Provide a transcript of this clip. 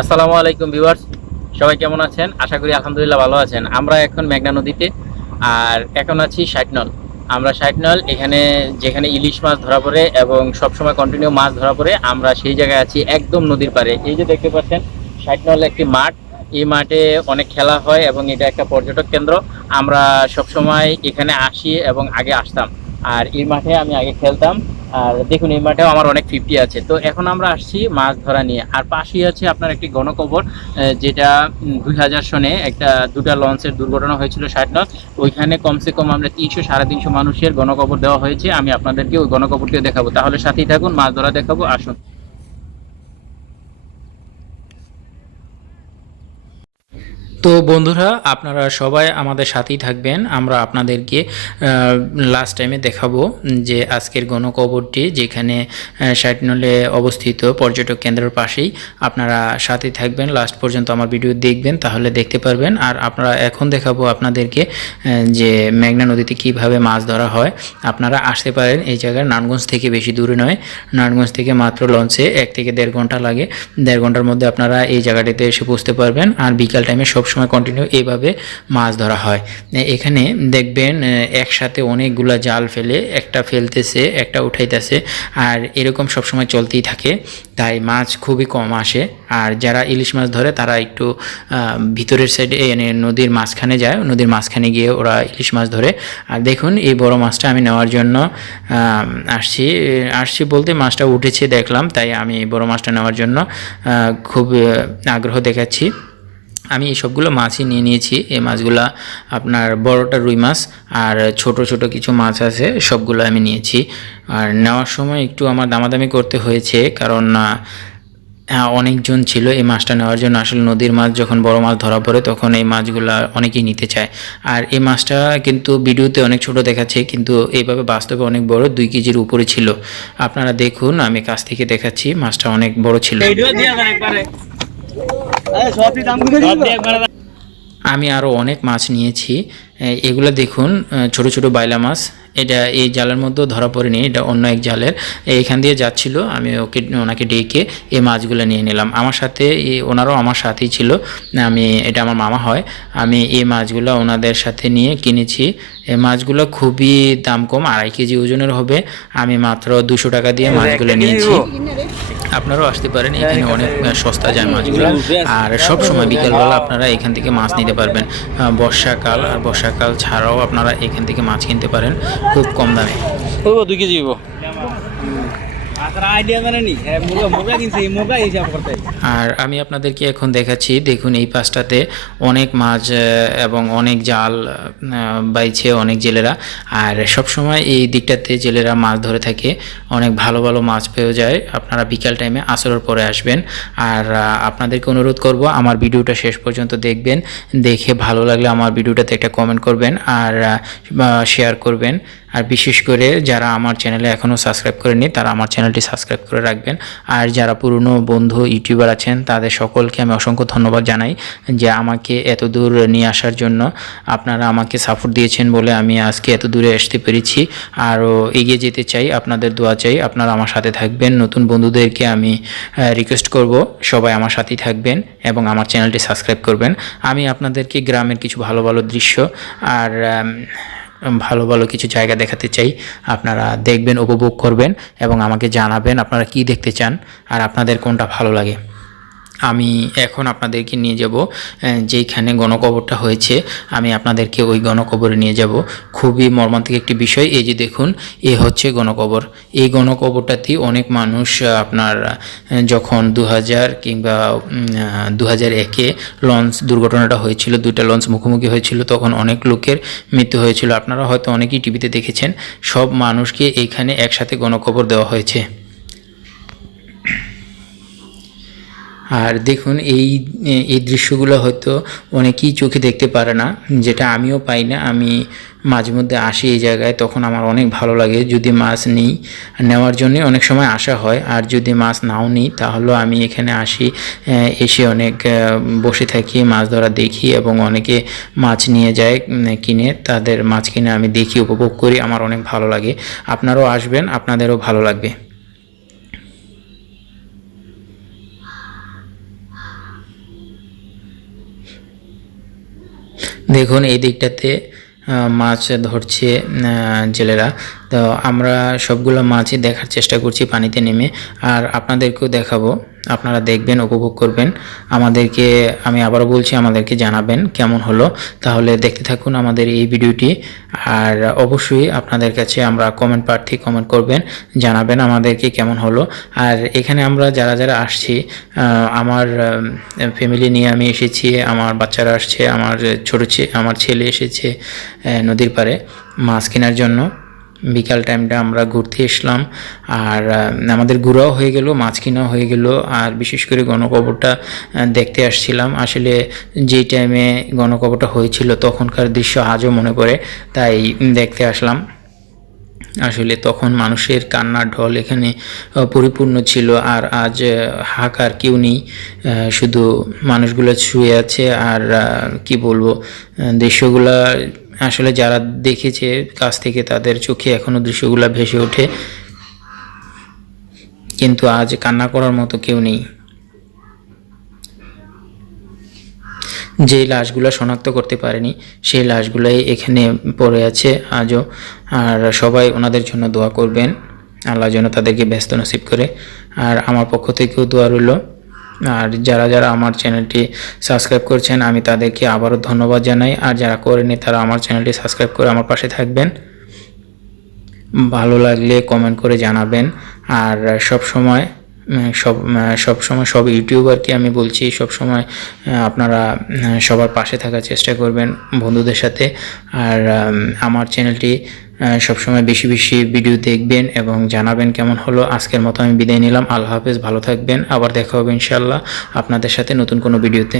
আসসালামু আলাইকুম ভিউয়ার্স, সবাই কেমন আছেন? আশা করি আলহামদুলিল্লাহ ভালো আছেন। আমরা এখন মেঘনা নদীতে, আর এখন আছি 60 নল। আমরা 60 নল এখানে, যেখানে ইলিশ মাছ ধরা পড়ে এবং সবসময় কন্টিনিউ মাছ ধরা পড়ে, আমরা সেই জায়গায় আছি একদম নদীর পাড়ে। এই যে দেখতে পাচ্ছেন 60 নল একটি মাঠ। এই মাঠে অনেক খেলা হয় এবং এটা একটা পর্যটক কেন্দ্র। আমরা সবসময় এখানে আসি এবং আগে আসতাম। আর এই মাঠে আমি আগে খেলতাম। আর দেখুন, এই মাঠেও আমার অনেক 50 আছে। তো এখন আমরা আসছি মাছ ধরা নিয়ে। আর পাশেই আছে আপনার একটি গণকবর, যেটা 2000 সনে একটা দুটা লঞ্চের দুর্ঘটনা হয়েছিল 60 নল। ওইখানে কমসে কম আমরা 300 সাড়ে 300 মানুষের গণকবর দেওয়া হয়েছে। আমি আপনাদেরকে ওই গণকবরটিও দেখাবো, তাহলে সাথেই থাকুন, মাছ ধরা দেখাবো, আসুন। তো বন্ধুরা, আপনারা সবাই আমাদের সাথেই থাকবেন। আমরা আপনাদেরকে লাস্ট টাইমে দেখাবো যে আজকের গণকবরটি, যেখানে 60 নলে অবস্থিত পর্যটক কেন্দ্রের পাশেই। আপনারা সাথেই থাকবেন, লাস্ট পর্যন্ত আমার ভিডিও দেখবেন, তাহলে দেখতে পারবেন। আর আপনারা এখন দেখাবো আপনাদেরকে যে মেঘনা নদীতে কিভাবে মাছ ধরা হয়। আপনারা আসতে পারেন এই জায়গায়, নারায়ণগঞ্জ থেকে বেশি দূরে নয়। নারায়ণগঞ্জ থেকে মাত্র লঞ্চে 1 থেকে 1.5 ঘন্টা লাগে। 1.5 ঘন্টার মধ্যে আপনারা এই জায়গাটিতে এসে পৌঁছতে পারবেন। আর বিকাল টাইমে সবসময় কন্টিনিউ এইভাবে মাছ ধরা হয়। এখানে দেখবেন একসাথে অনেকগুলা জাল ফেলে, একটা ফেলতেছে, একটা উঠাইতেছে, আর এরকম সবসময় চলতেই থাকে। তাই মাছ খুবই কম আসে। আর যারা ইলিশ মাছ ধরে তারা একটু ভিতরের সাইডে, মানে নদীর মাঝখানে যায়, নদীর মাঝখানে গিয়ে ওরা ইলিশ মাছ ধরে। আর দেখুন, এই বড় মাছটা আমি নেওয়ার জন্য আসছি। আসছি বলতে মাছটা উঠেছে দেখলাম, তাই আমি বড় মাছটা নেওয়ার জন্য খুব আগ্রহ দেখাচ্ছি। আমি এই সবগুলো মাছই নিয়ে নিয়েছি। এই মাছগুলা আপনার বড়টা রুই মাছ, আর ছোট ছোট কিছু মাছ আছে, সবগুলো আমি নিয়েছি। আর নেওয়ার সময় একটু আমার দামাদামি করতে হয়েছে, কারণ অনেকজন ছিল এই মাছটা নেওয়ার জন্য। আসলে নদীর মাছ যখন বড় মাছ ধরা পড়ে তখন এই মাছগুলা অনেকেই নিতে চায়। আর এই মাছটা কিন্তু ভিডিওতে অনেক ছোট দেখাচ্ছে, কিন্তু এইভাবে বাস্তবে অনেক বড়, 2 কেজির উপরে ছিল। আপনারা দেখুন, আমি কাছ থেকে দেখাচ্ছি, মাছটা অনেক বড় ছিল। আমি আরও অনেক মাছ নিয়েছি। এগুলো দেখুন, ছোট ছোট বাইলা মাছ। এটা এই জালের মধ্যেও ধরা পড়েনি, এটা অন্য এক জালের। এখান দিয়ে যাচ্ছিল, আমি ওনাকে ডেকে এই মাছগুলো নিয়ে নিলাম। আমার সাথে ওনারাও আমার সাথেই ছিল। এটা আমার মামা হয়। আমি এই মাছগুলো ওনাদের সাথে নিয়ে কিনেছি। এই মাছগুলো খুবই দাম কম, 2.5 কেজি ওজনের হবে। আমি মাত্র 200 টাকা দিয়ে মাছগুলো নিয়েছি। আপনারাও আসতে পারেন, এখানে অনেক সস্তা যায় মাছগুলো। আর সব সময় বিকালবেলা আপনারা এখান থেকে মাছ নিতে পারবেন। বর্ষাকাল আর বর্ষাকাল ছাড়াও আপনারা এখান থেকে মাছ কিনতে পারেন খুব কম দামে। 2 কেজি হইব। আর আমি আপনাদেরকে এখন দেখাচ্ছি, দেখুন এই পাশটাতে অনেক মাছ এবং অনেক জাল বাইছে অনেক জেলেরা। আর সব সময় এই দিকটাতে জেলেরা মাছ ধরে থাকে, অনেক ভালো ভালো মাছ পেয়ে যায়। আপনারা বিকাল টাইমে আসরের পরে আসবেন। আর আপনাদেরকে অনুরোধ করব, আমার ভিডিওটা শেষ পর্যন্ত দেখবেন। দেখে ভালো লাগলে আমার ভিডিওটাতে একটা কমেন্ট করবেন, আর শেয়ার করবেন। আর বিশেষ করে যারা আমার চ্যানেলে এখনও সাবস্ক্রাইব করেননি, তারা আমার চ্যানেলটি সাবস্ক্রাইব করে রাখবেন। আর যারা পুরনো বন্ধু ইউটিউবার আছেন, তাদের সকলকে আমি অসংখ্য ধন্যবাদ জানাই যে আমাকে এত দূর নিয়ে আসার জন্য। আপনারা আমাকে সাপোর্ট দিয়েছেন বলে আমি আজকে এত দূরে আসতে পেরেছি। আরও এগিয়ে যেতে চাই, আপনাদের দোয়া চাই। আপনারা আমার সাথে থাকবেন। নতুন বন্ধুদেরকে আমি রিকোয়েস্ট করব, সবাই আমার সাথেই থাকবেন এবং আমার চ্যানেলটি সাবস্ক্রাইব করবেন। আমি আপনাদেরকে গ্রামের কিছু ভালো ভালো দৃশ্য আর ভালো ভালো কিছু জায়গা দেখাতে চাই। আপনারা দেখবেন, উপভোগ করবেন এবং আমাকে জানাবেন আপনারা কি দেখতে চান আর আপনাদের কোনটা ভালো লাগে। আমি এখন আপনাদেরকে নিয়ে যাব যেইখানে গণকবরটা হয়েছে, আমি আপনাদেরকে ওই গণকবরে নিয়ে যাব। খুবই মর্মান্তিক একটি বিষয়। এই যে দেখুন, এ হচ্ছে গণকবর। এই গণকবরটাতেই অনেক মানুষ আপনার যখন 2000 কিংবা 2001-এ লঞ্চ দুর্ঘটনাটা হয়েছিল, 2টা লঞ্চ মুখোমুখি হয়েছিল, তখন অনেক লোকের মৃত্যু হয়েছিল। আপনারা হয়তো অনেকেই টিভিতে দেখেছেন। সব মানুষকে এইখানে একসাথে গণকবর দেওয়া হয়েছে। আর দেখুন, এই এই দৃশ্যগুলো হয়তো অনেকেই চোখে দেখতে পারে না, যেটা আমিও পাই না। আমি মাঝে মধ্যে আসি এই জায়গায়, তখন আমার অনেক ভালো লাগে। যদি মাছ নিই, নেওয়ার জন্য অনেক সময় আসা হয়। আর যদি মাছ নাও নিই, তাহলেও আমি এখানে আসি, এসে অনেক বসে থাকি, মাছ ধরা দেখি এবং অনেকে মাছ নিয়ে যায় কিনে। তাদের মাছ কিনে আমি দেখি, উপভোগ করি, আমার অনেক ভালো লাগে। আপনারাও আসবেন, আপনাদেরও ভালো লাগবে। দেখুন এই দিকটাতে মাছ ধরছে জেলেরা। তো আমরা সবগুলো মাছই দেখার চেষ্টা করছি পানিতে নেমে, আর আপনাদেরকেও দেখাবো, আপনারা দেখবেন, উপভোগ করবেন। আমাদেরকে, আমি আবারও বলছি, আমাদেরকে জানাবেন কেমন হলো। তাহলে দেখতে থাকুন আমাদের এই ভিডিওটি। আর অবশ্যই আপনাদের কাছে আমরা কমেন্ট প্রার্থী, কমেন্ট করবেন, জানাবেন আমাদেরকে কেমন হলো। আর এখানে আমরা যারা যারা আসছি, আমার ফ্যামিলি নিয়ে আমি এসেছি, আমার বাচ্চারা আসছে, আমার ছেলে এসেছে নদীর পাড়ে মাছ কেনার জন্য। বিকাল টাইমটা আমরা ঘুরতে এসলাম, আর আমাদের ঘোরাও হয়ে গেল, মাছ কেনাও হয়ে গেল। আর বিশেষ করে গণকবরটা দেখতে আসছিলাম। আসলে যেই টাইমে গণকবরটা হয়েছিল তখনকার দৃশ্য আজও মনে পড়ে, তাই দেখতে আসলাম। আসলে তখন মানুষের কান্নার ঢল এখানে পরিপূর্ণ ছিল, আর আজ হাহাকার কেউ নেই, শুধু মানুষগুলো শুয়ে আছে। আর কি বলবো, দৃশ্যগুলা আসলে যারা দেখেছে কাছ থেকে তাদের চোখে এখনো দৃশ্যগুলা ভেসে ওঠে, কিন্তু আজ কান্না করার মতো কেউ নেই। যে লাশগুলো শনাক্ত করতে পারেনি সেই লাশগুলাই এখানে পড়ে আছে আজও। আর সবাই ওনাদের জন্য দোয়া করবেন, আল্লাহ যেন তাদেরকে ব্যস্ত নসিব করে। আর আমার পক্ষ থেকেও দোয়া রইল। আর যারা যারা আমার চ্যানেলটি সাবস্ক্রাইব করছেন আমি তাদেরকে আবারও ধন্যবাদ জানাই, আর যারা করেনি তারা আমার চ্যানেলটি সাবস্ক্রাইব করে আমার পাশে থাকবেন। ভালো লাগলে কমেন্ট করে জানাবেন। আর সব সময় সব ইউটিউবারকে আমি বলছি, সব সময় আপনারা সবার পাশে থাকার চেষ্টা করবেন বন্ধুদের সাথে। আর আমার চ্যানেলটি সবসময় বেশি বেশি ভিডিও দেখবেন এবং জানাবেন কেমন হলো। আজকের মতো আমি বিদায় নিলাম। আল্লাহ হাফেজ, ভালো থাকবেন। আবার দেখা হবে ইনশাআল্লাহ আপনাদের সাথে নতুন কোনো ভিডিওতে।